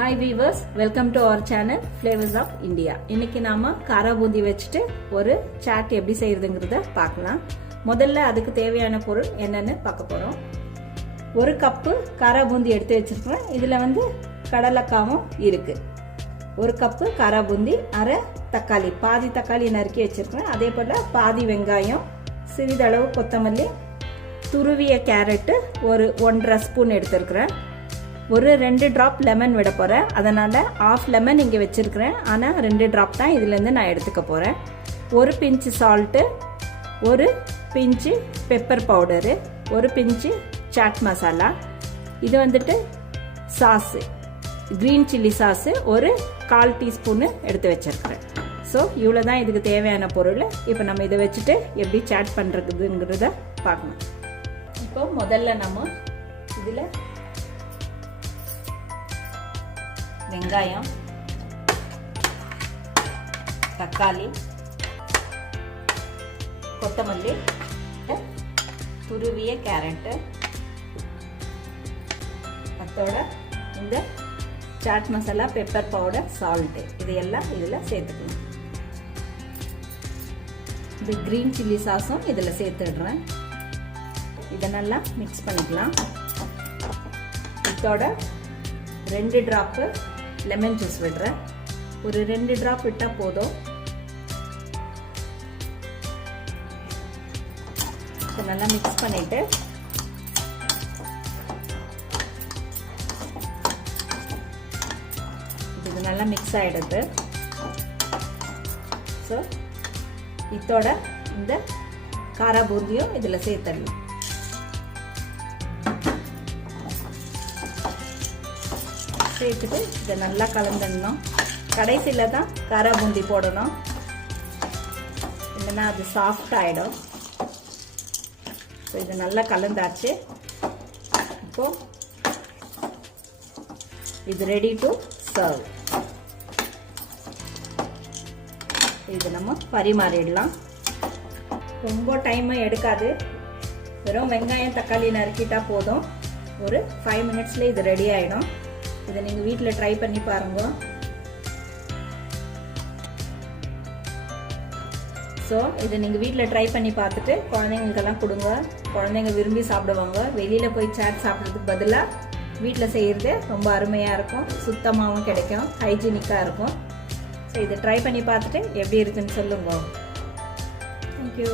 Hi viewers, welcome to our channel Flavors of India. இன்னைக்கு நாம காரா பூந்தி வச்சிட்டு ஒரு சாட் எப்படி செய்யறதுங்கறத பார்க்கலாம். முதல்ல அதுக்கு தேவையான பொருள் என்னன்னு பார்க்க போறோம். ஒரு கப் காரா பூந்தி எடுத்து வச்சிருக்கேன். இதுல கடலைக்காவும் இருக்கு. ஒரு கப் காரா பூந்தி, அரை தக்காளி, பாதி தக்காளி நறுக்கி வச்சிருக்கேன். அதே போல பாதி வெங்காயம், சிறிதளவு கொத்தமல்லி, துருவிய கேரட் ஒரு 1.5 ஸ்பூன் எடுத்துருக்கிறேன். ஒரு 2 டிராப் லெமன் விட போகிறேன். அதனால் ½ லெமன் இங்கே வச்சுருக்கிறேன். ஆனால் 2 டிராப் தான் இதுலேருந்து நான் எடுத்துக்க போகிறேன். ஒரு பிஞ்சு சால்ட்டு, ஒரு பிஞ்சு பெப்பர் பவுடரு, ஒரு பிஞ்சு சாட் மசாலா. இது சாஸு, க்ரீன் சில்லி சாஸு ஒரு 1/4 டீஸ்பூனு எடுத்து வச்சுருக்கிறேன். ஸோ இவ்வளோ தான் இதுக்கு தேவையான பொருள். இப்போ நம்ம இதை வச்சுட்டு எப்படி சாட் பண்ணுறதுங்கிறத பார்க்கணும். இப்போ முதல்ல நம்ம இதில் வெங்காயம், தக்காளி, கொத்தமல்லி, துருவிய கேரட்டு, அதோட இந்த chaat masala, pepper powder, salt இதையெல்லாம் இதில் சேர்த்துக்கணும். இந்த கிரீன் சில்லி சாஸும் இதில் சேர்த்துடுறேன். இதை நல்லா மிக்ஸ் பண்ணிக்கலாம். இதோட 2 டிராப்பு லெமன் ஜூஸ் விடுறேன். ஒரு 2 டிராப் விட்டால் போதும். நல்லா மிக்ஸ் பண்ணிட்டு இது நல்லா மிக்ஸ் ஆயிடுது. ஸோ இதோட இந்த காரா பூந்தியும் இதில் சேர்த்துடலாம். சேர்த்துட்டு இதை நல்லா கலந்துடணும். கடைசியில் தான் காரா பூந்தி போடணும், இல்லைன்னா அது சாஃப்ட் ஆகிடும். ஸோ இது நல்லா கலந்தாச்சு. இப்போ இது ரெடி டு சர்வ். இது நம்ம பரிமாறிடலாம். ரொம்ப டைம் எடுக்காது. வெறும் வெங்காயம் தக்காளி நறுக்கிட்டா போதும். ஒரு 5 மினிட்ஸ்ல இது ரெடி ஆகிடும். இதை நீங்கள் வீட்டில் ட்ரை பண்ணி பாருங்க. ஸோ இதை நீங்கள் வீட்டில் ட்ரை பண்ணி பார்த்துட்டு குழந்தைங்களுக்கெல்லாம் கொடுங்க. குழந்தைங்க விரும்பி சாப்பிடுவாங்க. வெளியில் போய் சாட் சாப்பிட்றதுக்கு பதிலாக வீட்டில் செய்கிறது ரொம்ப அருமையாக இருக்கும். சுத்தமாகவும் கிடைக்கும், ஹைஜீனிக்காக இருக்கும். ஸோ இதை ட்ரை பண்ணி பார்த்துட்டு எப்படி இருக்குன்னு சொல்லுங்க. தேங்க்யூ.